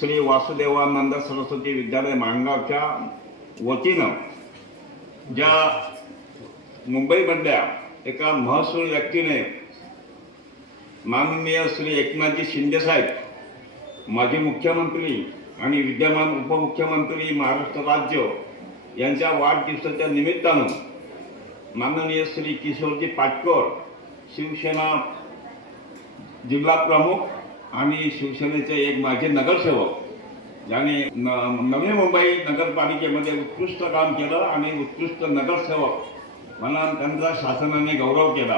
श्री वासुदेवानंद सरस्वती विद्यालय माणगावच्या वतीनं ज्या मुंबईमधल्या एका महसूल व्यक्तीने माननीय श्री एकनाथजी शिंदेसाहेब, माजी मुख्यमंत्री आणि विद्यमान उपमुख्यमंत्री महाराष्ट्र राज्य यांच्या वाढदिवसाच्या निमित्तानं माननीय श्री किशोरजी पाटकर, शिवसेना जिल्हा प्रमुख आणि शिवसेनेचे एक माजी नगरसेवक, ज्यांनी नवी मुंबई नगरपालिकेमध्ये उत्कृष्ट काम केलं आणि उत्कृष्ट नगरसेवक म्हणून त्यांचा शासनाने गौरव केला,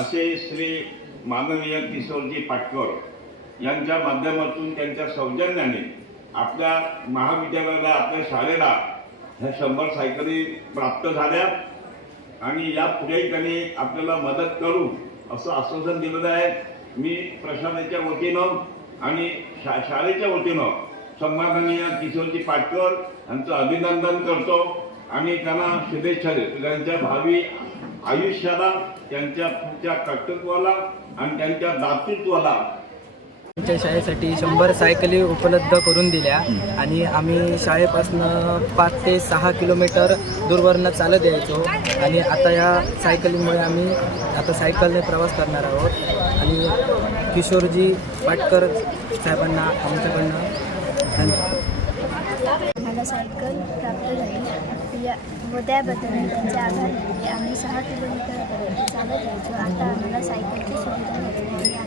असे श्री माननीय किशोरजी पाटकर यांच्या माध्यमातून त्यांच्या सौजन्याने आपल्या महाविद्यालयाला, आपल्या शाळेला ह्या 100 सायकली प्राप्त झाल्या आणि या पुढेही त्यांनी आपल्याला मदत करू असं आश्वासन दिलेलं आहे. मी प्रशासनाच्या वतीनं आणि शाळेच्या वतीनं सन्माननीय किशोरजी पाटकर यांचं अभिनंदन करतो आणि त्यांना शुभेच्छा देतो. त्यांच्या भावी आयुष्याला, त्यांच्या पुढच्या कर्तृत्वाला आणि त्यांच्या दातृत्वाला आमच्या शाळेसाठी 100 सायकली उपलब्ध करून दिल्या आणि आम्ही शाळेपासून 5 ते 6 किलोमीटर दूरवरनं चालत यायचो आणि आता या सायकलीमुळे आम्ही आता सायकलने प्रवास करणार आहोत. आणि किशोरजी पाटकर साहेबांना आमच्याकडनं मला सायकल प्राप्त झाली व त्याबद्दल मी त्यांचे आभार मानते. आम्ही 6 किलोमीटर चालत यायचो, आता आम्हाला सायकलची सुविधा मिळाली.